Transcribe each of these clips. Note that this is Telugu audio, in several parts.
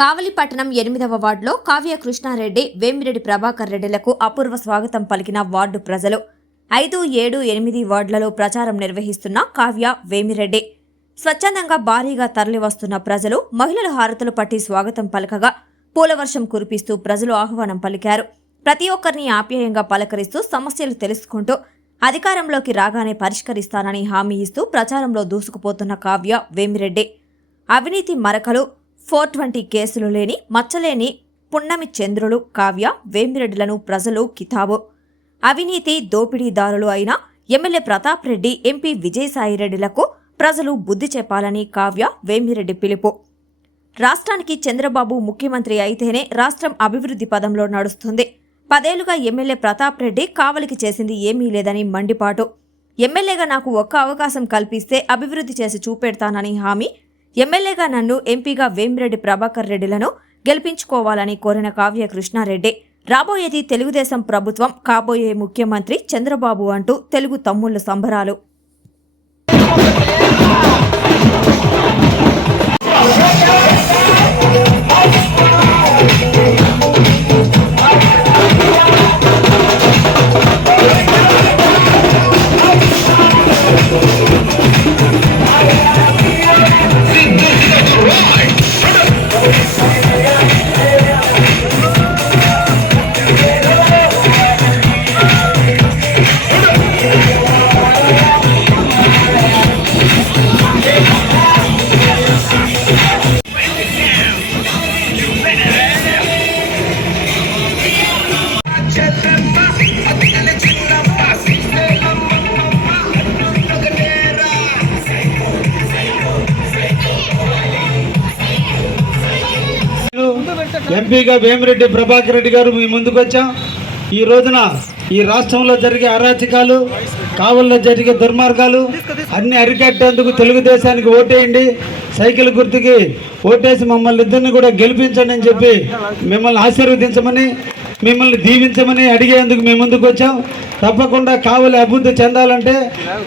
కావలి పట్టణం ఎనిమిదవ వార్డులో కావ్య కృష్ణారెడ్డి వేమిరెడ్డి ప్రభాకర్ రెడ్డిలకు అపూర్వ స్వాగతం పలికిన వార్డు ప్రజలు. ఐదు ఏడు ఎనిమిది వార్డులలో ప్రచారం నిర్వహిస్తున్న కావ్య వేమిరెడ్డి. స్వచ్ఛందంగా భారీగా తరలివస్తున్న ప్రజలు మహిళల హారతులు పట్టి స్వాగతం పలకగా పూలవర్షం కురిపిస్తూ ప్రజలు ఆహ్వానం పలికారు. ప్రతి ఒక్కరిని ఆప్యాయంగా పలకరిస్తూ సమస్యలు తెలుసుకుంటూ అధికారంలోకి రాగానే పరిష్కరిస్తానని హామీ ఇస్తూ ప్రచారంలో దూసుకుపోతున్న కావ్య వేమిరెడ్డి. అవినీతి మరకలు ఫోర్ ట్వంటీ కేసులు లేని మచ్చలేని పున్నమి చంద్రులు కావ్య వేమిరెడ్డిలను ప్రజలు కితాబు. అవినీతి దోపిడీదారులు అయిన ఎమ్మెల్యే ప్రతాప్ రెడ్డి ఎంపీ విజయసాయిరెడ్డిలకు ప్రజలు బుద్ధి చెప్పాలని కావ్య వేమిరెడ్డి పిలుపు. రాష్ట్రానికి చంద్రబాబు ముఖ్యమంత్రి అయితేనే రాష్ట్రం అభివృద్ధి పదంలో నడుస్తుంది. పదేళ్ళుగా ఎమ్మెల్యే ప్రతాప్ రెడ్డి కావలికి చేసింది ఏమీ లేదని మండిపాటు. ఎమ్మెల్యేగా నాకు ఒక్క అవకాశం కల్పిస్తే అభివృద్ధి చేసి చూపెడతానని హామీ ఎమ్మెల్యేగా నన్ను ఎంపీగా వేమిరెడ్డి ప్రభాకర్ రెడ్డిలను గెలిపించుకోవాలని కోరిన కావ్య కృష్ణారెడ్డి రాబోయేది తెలుగుదేశం ప్రభుత్వం కాబోయే ముఖ్యమంత్రి చంద్రబాబు అంటూ తెలుగు తమ్ముళ్ళ సంబరాలు. ఎంపీగా వేమిరెడ్డి ప్రభాకర్ రెడ్డి గారు మీ ముందుకు వచ్చాం. ఈ రోజున ఈ రాష్ట్రంలో జరిగే అరాచకాలు కావల్లో జరిగే దుర్మార్గాలు అన్ని అరికట్టేందుకు తెలుగుదేశానికి ఓటేయండి. సైకిల్ గుర్తుకి ఓటేసి మమ్మల్ని ఇద్దరిని కూడా గెలిపించండి అని చెప్పి మిమ్మల్ని ఆశీర్వదించమని మిమ్మల్ని దీవించమని అడిగేందుకు మేము ముందుకు వచ్చాం. తప్పకుండా కావలి అభివృద్ధి చెందాలంటే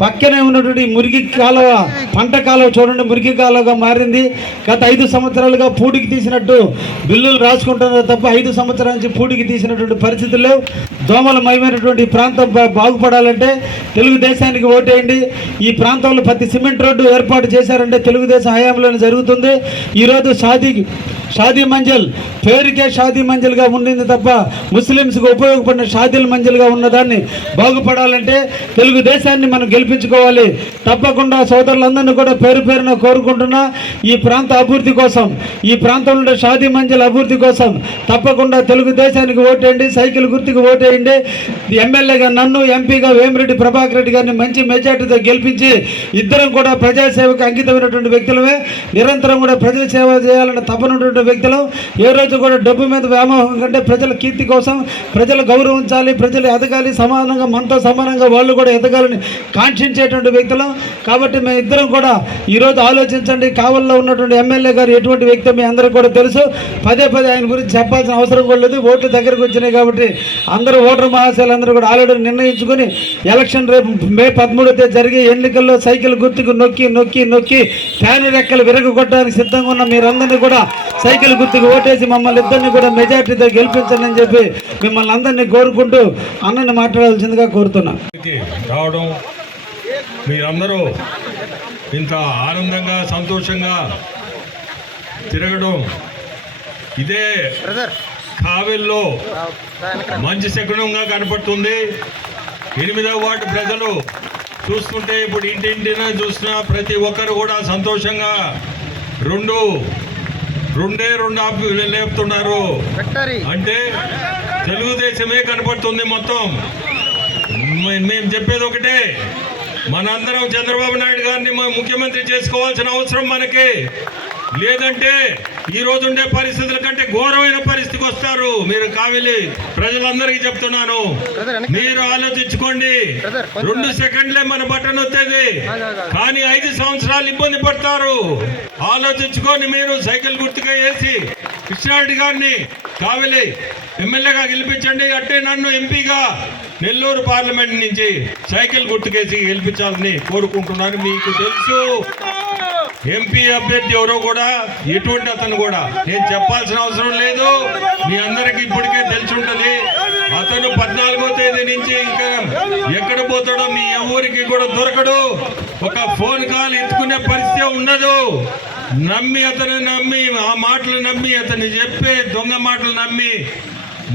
పక్కనే ఉన్నటువంటి మురికి కాలువ పంట కాలువ చూడండి మురికి కాలువగా మారింది. గత ఐదు సంవత్సరాలుగా పూడికి తీసినట్టు బిల్లులు రాసుకుంటున్నారు తప్ప ఐదు సంవత్సరాల నుంచి పూడికి తీసినటువంటి పరిస్థితుల్లో దోమలమయమైనటువంటి మయమైనటువంటి ప్రాంతం బాగుపడాలంటే తెలుగుదేశానికి ఓటేయండి. ఈ ప్రాంతంలో ప్రతి సిమెంట్ రోడ్డు ఏర్పాటు చేశారంటే తెలుగుదేశం హయాంలోనే జరుగుతుంది. ఈరోజు షాదీ షాదీ మంజల్ పేరుకే షాదీ మంజల్గా ఉండింది తప్ప ముస్లిమ్స్కి ఉపయోగపడిన షాదీల మంజల్గా ఉన్నదాన్ని బాగుపడాలంటే తెలుగుదేశాన్ని మనం గెలిపించుకోవాలి. తప్పకుండా సోదరులందరినీ కూడా పేరు పేరున కోరుకుంటున్నా ఈ ప్రాంత అభివృద్ధి కోసం ఈ ప్రాంతంలో ఉండే షాదీ మంజల్ అభివృద్ధి కోసం తప్పకుండా తెలుగుదేశానికి ఓటేయండి సైకిల్ గుర్తుకు ఓటేయండి. ఎమ్మెల్యేగా నన్ను ఎంపీగా వేమిరెడ్డి ప్రభాకర్ రెడ్డి గారిని మంచి మెజార్టీతో గెలిపించి ఇద్దరం కూడా ప్రజాసేవకు అంకితమైనటువంటి వ్యక్తులమే. నిరంతరం కూడా ప్రజల సేవ చేయాలన్న ఉన్నటువంటి వ్యక్తులు ఏ రోజు కూడా డబ్బు మీద వ్యామోహం కంటే ప్రజల కీర్తి కోసం ప్రజలు గౌరవించాలి ప్రజలు ఎదగాలి సమానంగా మనతో సమానంగా వాళ్ళు కూడా ఎదగాలని కాంక్షించేటువంటి వ్యక్తులు. కాబట్టి మేము ఇద్దరం కూడా ఈరోజు ఆలోచించండి. కావల్లో ఉన్నటువంటి ఎమ్మెల్యే గారు ఎటువంటి వ్యక్తి మీ అందరికీ కూడా తెలుసు. పదే పదే ఆయన గురించి చెప్పాల్సిన అవసరం కూడా లేదు. ఓట్లు దగ్గరకు వచ్చినాయి కాబట్టి అందరూ ఓటర్ మహాశయాలు అందరూ కూడా ఆల్రెడీ నిర్ణయించుకుని ఎలక్షన్ రేపు మే పదమూడో తేదీ జరిగే ఎన్నికల్లో సైకిల్ గుర్తుకు నొక్కి నొక్కి నొక్కి ఫ్యాన్ రెక్కలు విరగొట్టడానికి సిద్ధంగా ఉన్న మీరందరినీ కూడా సైకిల్ గుర్తుకు ఓటేసి మమ్మల్ని ఇద్దరిని కూడా మెజార్టీతో గెలిపించండి అని చెప్పి మిమ్మల్ని అందరినీ కోరుకుంటూ అన్నని మాట్లాడాల్సిందిగా కోరుతున్నా. రావడం మీరందరూ ఇంత ఆనందంగా సంతోషంగా తిరగడం ఇదే కావిల్లో మంచి శకునంగా కనపడుతుంది. ఎనిమిదవ వార్డు ప్రజలు చూస్తుంటే ఇప్పుడు ఇంటింటిన చూసిన ప్రతి ఒక్కరు కూడా సంతోషంగా రెండు రెండే రెండు ఆపి లేపుతున్నారు? అంటే తెలుగుదేశమే కనపడుతుంది మొత్తం. మేము చెప్పేది ఒకటే. మనందరం చంద్రబాబు నాయుడు గారిని ముఖ్యమంత్రి చేసుకోవాల్సిన అవసరం మనకి. లేదంటే ఈ రోజు ఉండే పరిస్థితుల కంటే ఘోరమైన పరిస్థితికి వస్తారు మీరు కావిలి. ప్రజలందరికీ చెప్తున్నాను. మీరు ఆలోచించుకోండి. రెండు సెకండ్లే మన బటన్ వచ్చేది కానీ ఐదు సంవత్సరాలు ఇబ్బంది పడతారు. ఆలోచించుకొని మీరు సైకిల్ గుర్తుగా వేసి కృష్ణారెడ్డి గారిని కావిలి ఎమ్మెల్యేగా గెలిపించండి. అంటే నన్ను ఎంపీగా నెల్లూరు పార్లమెంట్ నుంచి సైకిల్ గుర్తుకేసి గెలిపించాలని కోరుకుంటున్నాను. మీకు తెలుసు ఎంపీ అభ్యర్థి ఎవరో కూడా ఎటువంటి అతను కూడా. నేను చెప్పాల్సిన అవసరం లేదు. మీ అందరికి ఎక్కడ పోతాడో మీ ఎవరికి కూడా దొరకడు. ఒక ఫోన్ కాల్ ఎత్తుకునే పరిస్థితి ఉండదు నమ్మి అతను నమ్మి ఆ మాటలు నమ్మి అతను చెప్పే దొంగ మాటలు నమ్మి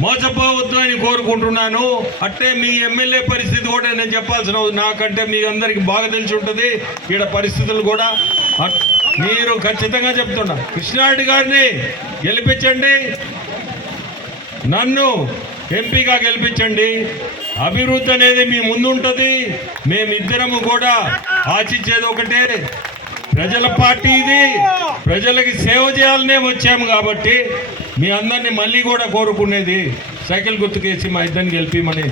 మోసపోవద్దు అని కోరుకుంటున్నాను. అట్టే మీ ఎమ్మెల్యే పరిస్థితి కూడా నేను చెప్పాల్సిన నాకంటే మీ అందరికి బాగా తెలిసి ఉంటుంది ఈడ పరిస్థితులు కూడా. మీరు ఖచ్చితంగా చెప్తున్నా. కృష్ణారెడ్డి గారిని గెలిపించండి. నన్ను ఎంపీగా గెలిపించండి. అభివృద్ధి అనేది మీ ముందుంటుంది. మేమిద్దరము కూడా ఆశించేది ఒకటే. ప్రజల పార్టీ ఇది. ప్రజలకి సేవ చేయాలనే వచ్చాము కాబట్టి మీ అందరినీ మళ్ళీ కూడా కోరుకునేది సైకిల్ గుర్తుకేసి మా ఇద్దరిని గెలిపిమని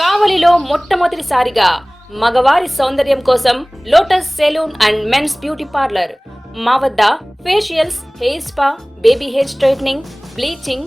కావలిలో మొట్టమొదటిసారిగా మగవారి సౌందర్యం కోసం Lotus salon and men's beauty parlour. మా వద్ద facials hair spa baby hair straightening bleaching